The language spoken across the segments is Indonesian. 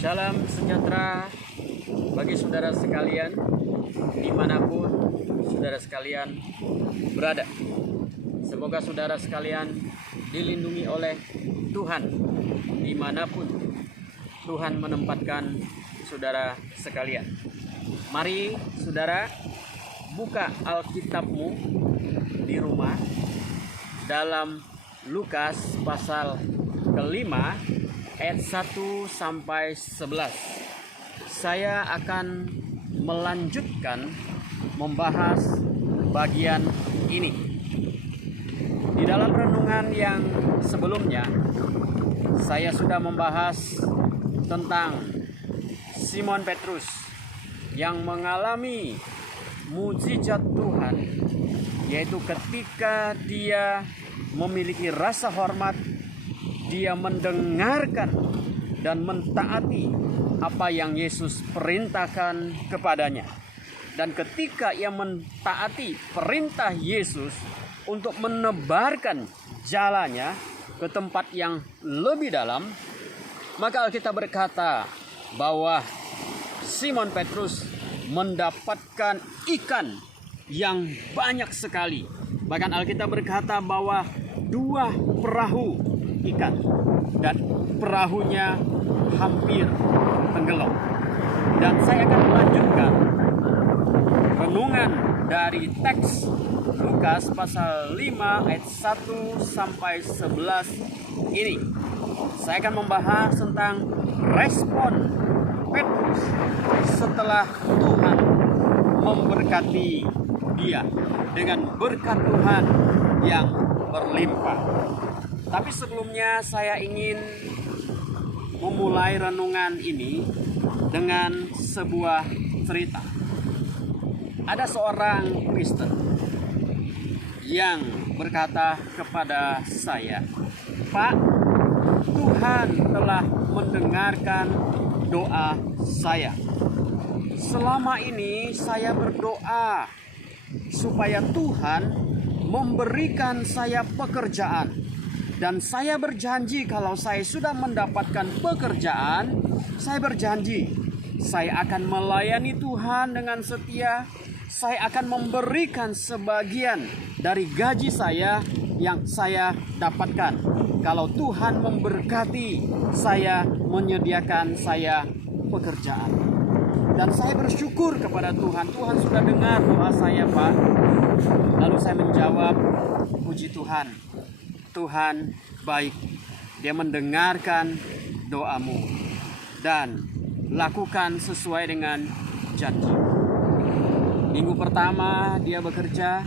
Salam sejahtera bagi saudara sekalian dimanapun saudara sekalian berada. Semoga saudara sekalian dilindungi oleh Tuhan dimanapun Tuhan menempatkan saudara sekalian. Mari saudara buka Alkitabmu di rumah dalam Lukas pasal kelima ayat 1 sampai 11. Saya akan melanjutkan membahas bagian ini. Di dalam renungan yang sebelumnya saya sudah membahas tentang Simon Petrus yang mengalami mukjizat Tuhan, yaitu ketika dia memiliki rasa hormat, dia mendengarkan dan mentaati apa yang Yesus perintahkan kepadanya. Dan ketika ia mentaati perintah Yesus untuk menebarkan jalannya ke tempat yang lebih dalam, maka Alkitab berkata bahwa Simon Petrus mendapatkan ikan yang banyak sekali. Bahkan Alkitab berkata bahwa 2 perahu ikan dan perahunya hampir tenggelam. Dan saya akan melanjutkan renungan dari teks Lukas pasal 5 ayat 1 sampai 11 ini. Saya akan membahas tentang respon Petrus setelah Tuhan memberkati dia dengan berkat Tuhan yang berlimpah. Tapi sebelumnya saya ingin memulai renungan ini dengan sebuah cerita. Ada seorang Kristen yang berkata kepada saya, "Pak, Tuhan telah mendengarkan doa saya. Selama ini saya berdoa supaya Tuhan memberikan saya pekerjaan. Dan saya berjanji kalau saya sudah mendapatkan pekerjaan, saya berjanji saya akan melayani Tuhan dengan setia. Saya akan memberikan sebagian dari gaji saya yang saya dapatkan. Kalau Tuhan memberkati saya, menyediakan saya pekerjaan." Dan saya bersyukur kepada Tuhan. Tuhan sudah dengar doa saya, Pak. Lalu saya menjawab, "Puji Tuhan. Tuhan baik, Dia mendengarkan doamu dan lakukan sesuai dengan janji." Minggu pertama dia bekerja,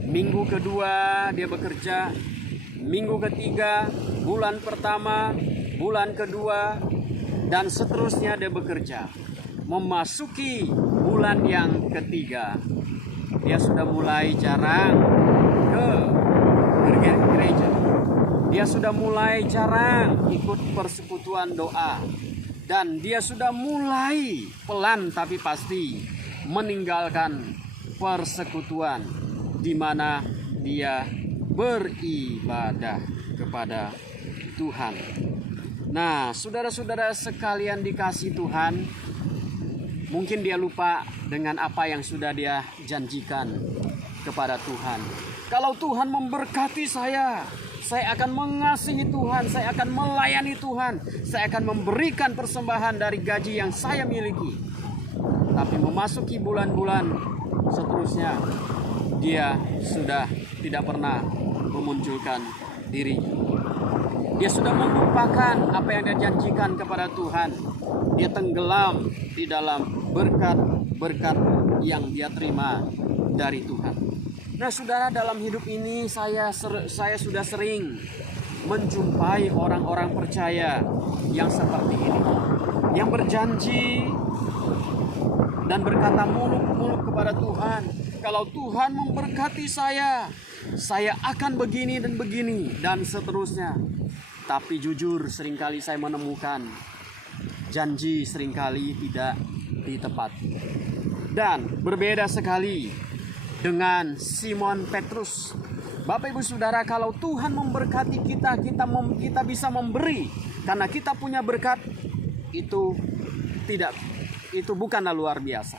minggu kedua dia bekerja, minggu ketiga, bulan pertama, bulan kedua, dan seterusnya dia bekerja. Memasuki bulan yang ketiga, dia sudah mulai jarang ke gereja. Dia sudah mulai jarang ikut persekutuan doa. Dan dia sudah mulai pelan tapi pasti meninggalkan persekutuan di mana dia beribadah kepada Tuhan. Nah, saudara-saudara sekalian dikasih Tuhan, mungkin dia lupa dengan apa yang sudah dia janjikan kepada Tuhan. Kalau Tuhan memberkati saya akan mengasihi Tuhan, saya akan melayani Tuhan, saya akan memberikan persembahan dari gaji yang saya miliki. Tapi memasuki bulan-bulan seterusnya, dia sudah tidak pernah memunculkan diri. Dia sudah melupakan apa yang dia janjikan kepada Tuhan. Dia tenggelam di dalam berkat-berkat yang dia terima dari Tuhan. Nah, saudara, dalam hidup ini saya sudah sering menjumpai orang-orang percaya yang seperti ini, yang berjanji dan berkata muluk-muluk kepada Tuhan, "Kalau Tuhan memberkati saya akan begini dan begini," dan seterusnya. Tapi jujur seringkali saya menemukan janji seringkali tidak ditepati. Dan berbeda sekali dengan Simon Petrus. Bapak Ibu Saudara, kalau Tuhan memberkati kita bisa memberi karena kita punya berkat. itu bukanlah luar biasa.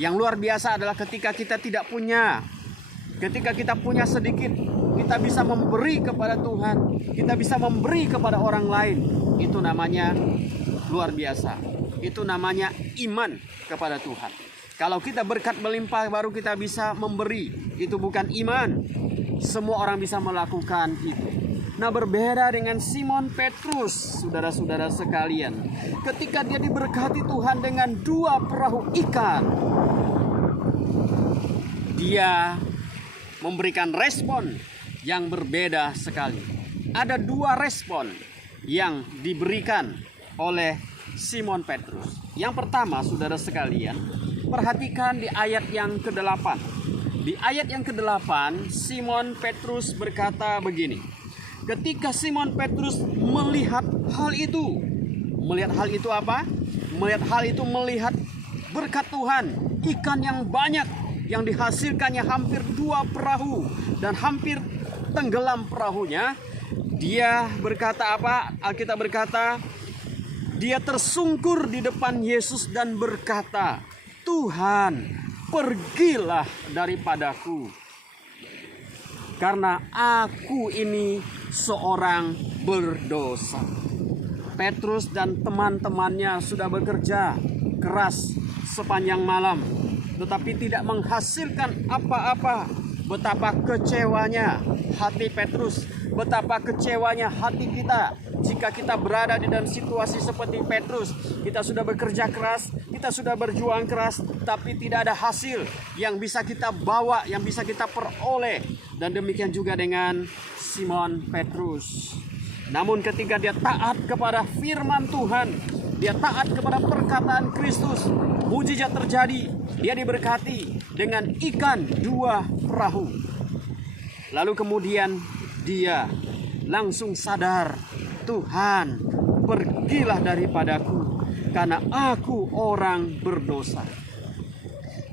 Yang luar biasa adalah ketika kita tidak punya, ketika kita punya sedikit, kita bisa memberi kepada Tuhan, kita bisa memberi kepada orang lain. Itu namanya luar biasa. Itu namanya iman kepada Tuhan. Kalau kita berkat melimpah baru kita bisa memberi, itu bukan iman. Semua orang bisa melakukan itu. Nah, berbeda dengan Simon Petrus, saudara-saudara sekalian. Ketika dia diberkati Tuhan dengan 2 perahu ikan, dia memberikan respon yang berbeda sekali. Ada 2 respon yang diberikan oleh Simon Petrus. Yang pertama, saudara sekalian, perhatikan di ayat yang ke-8. Di ayat yang ke-8, Simon Petrus berkata begini. Ketika Simon Petrus melihat hal itu. Melihat hal itu apa? Melihat hal itu, melihat berkat Tuhan. Ikan yang banyak yang dihasilkannya hampir 2 perahu. Dan hampir tenggelam perahunya. Dia berkata apa? Alkitab berkata, dia tersungkur di depan Yesus dan berkata, Tuhan, pergilah daripadaku, karena aku ini seorang berdosa. Petrus dan teman-temannya sudah bekerja keras sepanjang malam, tetapi tidak menghasilkan apa-apa. Betapa kecewanya hati Petrus, betapa kecewanya hati kita jika kita berada di dalam situasi seperti Petrus. Kita sudah bekerja keras, kita sudah berjuang keras, tapi tidak ada hasil yang bisa kita bawa, yang bisa kita peroleh. Dan demikian juga dengan Simon Petrus. Namun ketika dia taat kepada firman Tuhan, dia taat kepada perkataan Kristus, mujizat terjadi. Dia diberkati dengan ikan 2 perahu. Lalu kemudian dia langsung sadar, Tuhan, pergilah daripadaku, karena aku orang berdosa.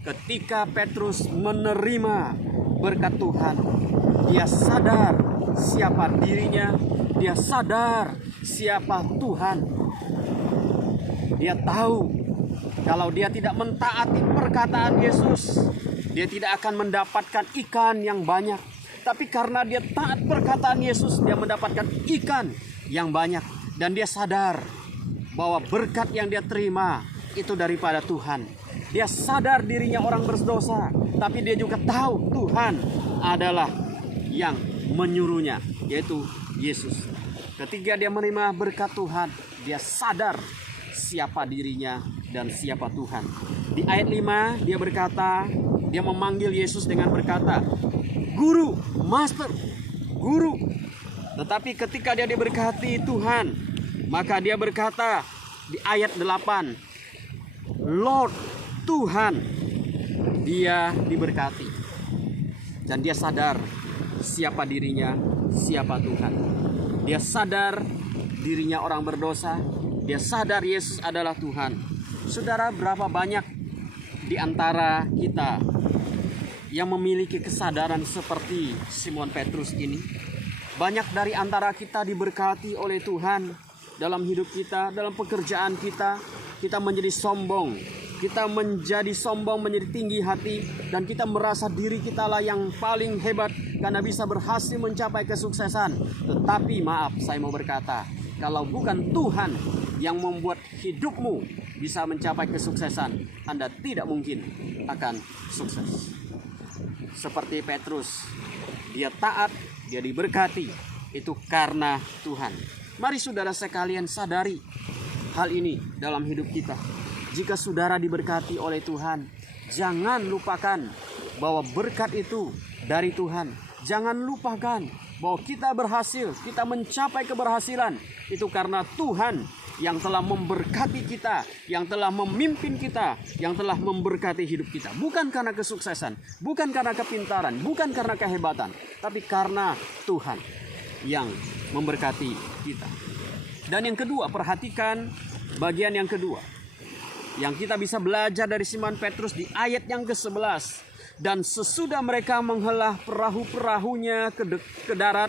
Ketika Petrus menerima berkat Tuhan, dia sadar siapa dirinya, dia sadar siapa Tuhan. Dia tahu kalau dia tidak mentaati perkataan Yesus, dia tidak akan mendapatkan ikan yang banyak. Tapi karena dia taat perkataan Yesus, dia mendapatkan ikan yang banyak. Dan dia sadar bahwa berkat yang dia terima itu daripada Tuhan. Dia sadar dirinya orang berdosa, tapi dia juga tahu Tuhan adalah yang menyuruhnya, yaitu Yesus. Ketika dia menerima berkat Tuhan, dia sadar siapa dirinya dan siapa Tuhan. Di ayat 5 dia berkata, dia memanggil Yesus dengan berkata, Guru, Master, Guru. Tetapi ketika dia diberkati Tuhan, maka dia berkata di ayat 8, Lord, Tuhan. Dia diberkati. Dan dia sadar siapa dirinya, siapa Tuhan. Dia sadar dirinya orang berdosa. Dia sadar Yesus adalah Tuhan. Saudara, berapa banyak di antara kita yang memiliki kesadaran seperti Simon Petrus ini? Banyak dari antara kita diberkati oleh Tuhan dalam hidup kita, dalam pekerjaan kita. Kita menjadi sombong. Kita menjadi sombong, menjadi tinggi hati. Dan kita merasa diri kita lah yang paling hebat karena bisa berhasil mencapai kesuksesan. Tetapi maaf, saya mau berkata, kalau bukan Tuhan yang membuat hidupmu bisa mencapai kesuksesan, Anda tidak mungkin akan sukses. Seperti Petrus, dia taat, dia diberkati, itu karena Tuhan. Mari saudara sekalian sadari hal ini dalam hidup kita. Jika saudara diberkati oleh Tuhan, jangan lupakan bahwa berkat itu dari Tuhan. Jangan lupakan bahwa kita berhasil, kita mencapai keberhasilan itu karena Tuhan yang telah memberkati kita, yang telah memimpin kita, yang telah memberkati hidup kita. Bukan karena kesuksesan, bukan karena kepintaran, bukan karena kehebatan, tapi karena Tuhan yang memberkati kita. Dan yang kedua, perhatikan bagian yang kedua yang kita bisa belajar dari Simon Petrus di ayat yang ke-11. Dan sesudah mereka menghela perahu-perahunya ke darat,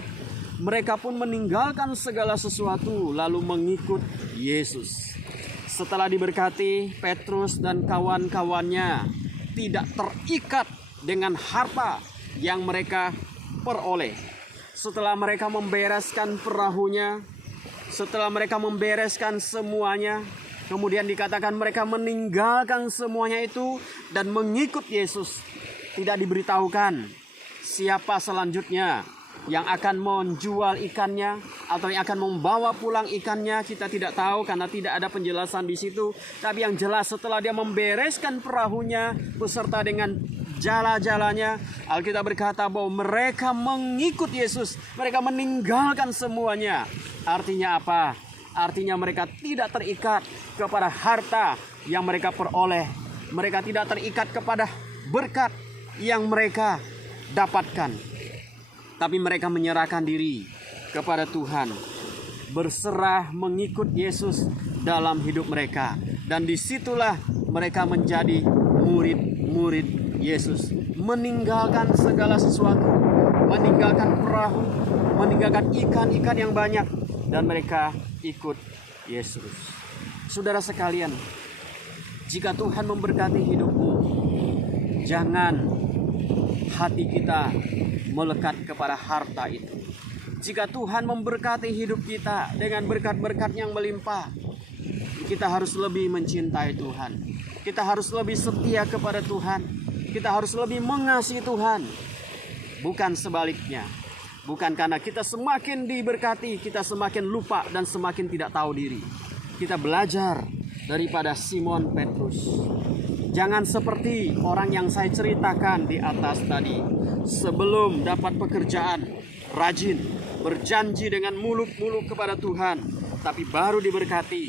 mereka pun meninggalkan segala sesuatu lalu mengikut Yesus. Setelah diberkati, Petrus dan kawan-kawannya tidak terikat dengan harta yang mereka peroleh. Setelah mereka membereskan perahunya, setelah mereka membereskan semuanya, kemudian dikatakan mereka meninggalkan semuanya itu dan mengikut Yesus. Tidak diberitahukan siapa selanjutnya yang akan menjual ikannya atau yang akan membawa pulang ikannya. Kita tidak tahu karena tidak ada penjelasan di situ. Tapi yang jelas setelah dia membereskan perahunya beserta dengan jala-jalanya, Alkitab berkata bahwa mereka mengikut Yesus. Mereka meninggalkan semuanya. Artinya apa? Artinya mereka tidak terikat kepada harta yang mereka peroleh. Mereka tidak terikat kepada berkat yang mereka dapatkan. Tapi mereka menyerahkan diri kepada Tuhan, berserah mengikut Yesus dalam hidup mereka. Dan disitulah mereka menjadi murid-murid Yesus. Meninggalkan segala sesuatu, meninggalkan perahu, meninggalkan ikan-ikan yang banyak, dan mereka ikut Yesus. Saudara sekalian, jika Tuhan memberkati hidupmu, jangan hati kita melekat kepada harta itu. Jika Tuhan memberkati hidup kita dengan berkat-berkat yang melimpah, kita harus lebih mencintai Tuhan. Kita harus lebih setia kepada Tuhan. Kita harus lebih mengasihi Tuhan. Bukan sebaliknya. Bukan karena kita semakin diberkati, kita semakin lupa dan semakin tidak tahu diri. Kita belajar daripada Simon Petrus. Jangan seperti orang yang saya ceritakan di atas tadi. Sebelum dapat pekerjaan, rajin, berjanji dengan muluk-muluk kepada Tuhan. Tapi baru diberkati,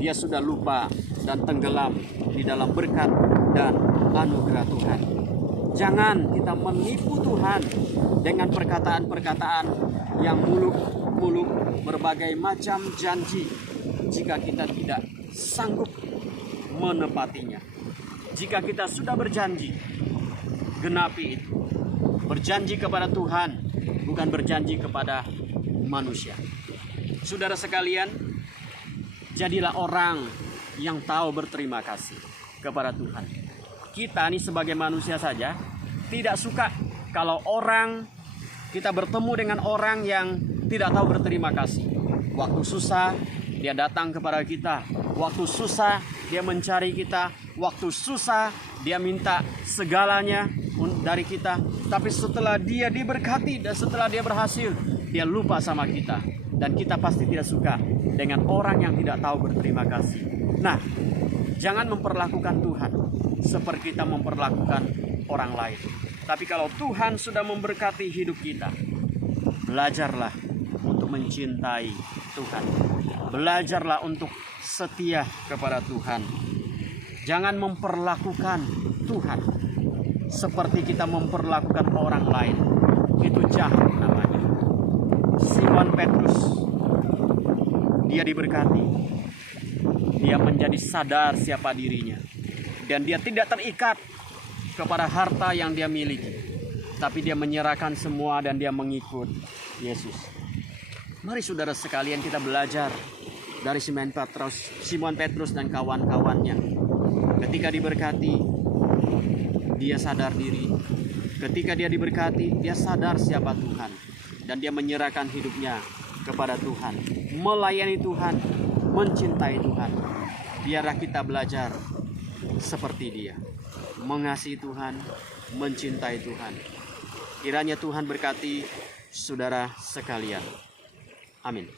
dia sudah lupa dan tenggelam di dalam berkat dan anugerah Tuhan. Jangan kita menipu Tuhan dengan perkataan-perkataan yang muluk-muluk, berbagai macam janji, jika kita tidak sanggup menepatinya. Jika kita sudah berjanji, genapi itu. Berjanji kepada Tuhan, bukan berjanji kepada manusia. Saudara sekalian, jadilah orang yang tahu berterima kasih kepada Tuhan. Kita ini sebagai manusia saja tidak suka kalau kita bertemu dengan orang yang tidak tahu berterima kasih. Waktu susah dia datang kepada kita, waktu susah dia mencari kita, waktu susah dia minta segalanya dari kita. Tapi setelah dia diberkati dan setelah dia berhasil, dia lupa sama kita. Dan kita pasti tidak suka dengan orang yang tidak tahu berterima kasih. Nah, jangan memperlakukan Tuhan seperti kita memperlakukan orang lain. Tapi kalau Tuhan sudah memberkati hidup kita, belajarlah untuk mencintai Tuhan. Belajarlah untuk setia kepada Tuhan. Jangan memperlakukan Tuhan seperti kita memperlakukan orang lain. Itu jahat namanya. Simon Petrus, dia diberkati. Dia menjadi sadar siapa dirinya. Dan dia tidak terikat kepada harta yang dia miliki. Tapi dia menyerahkan semua dan dia mengikut Yesus. Mari saudara sekalian kita belajar dari Simon Petrus dan kawan-kawannya. Ketika diberkati, dia sadar diri. Ketika dia diberkati, dia sadar siapa Tuhan. Dan dia menyerahkan hidupnya kepada Tuhan. Melayani Tuhan, mencintai Tuhan. Biarlah kita belajar seperti dia. Mengasihi Tuhan, mencintai Tuhan. Kiranya Tuhan berkati saudara sekalian. Amin.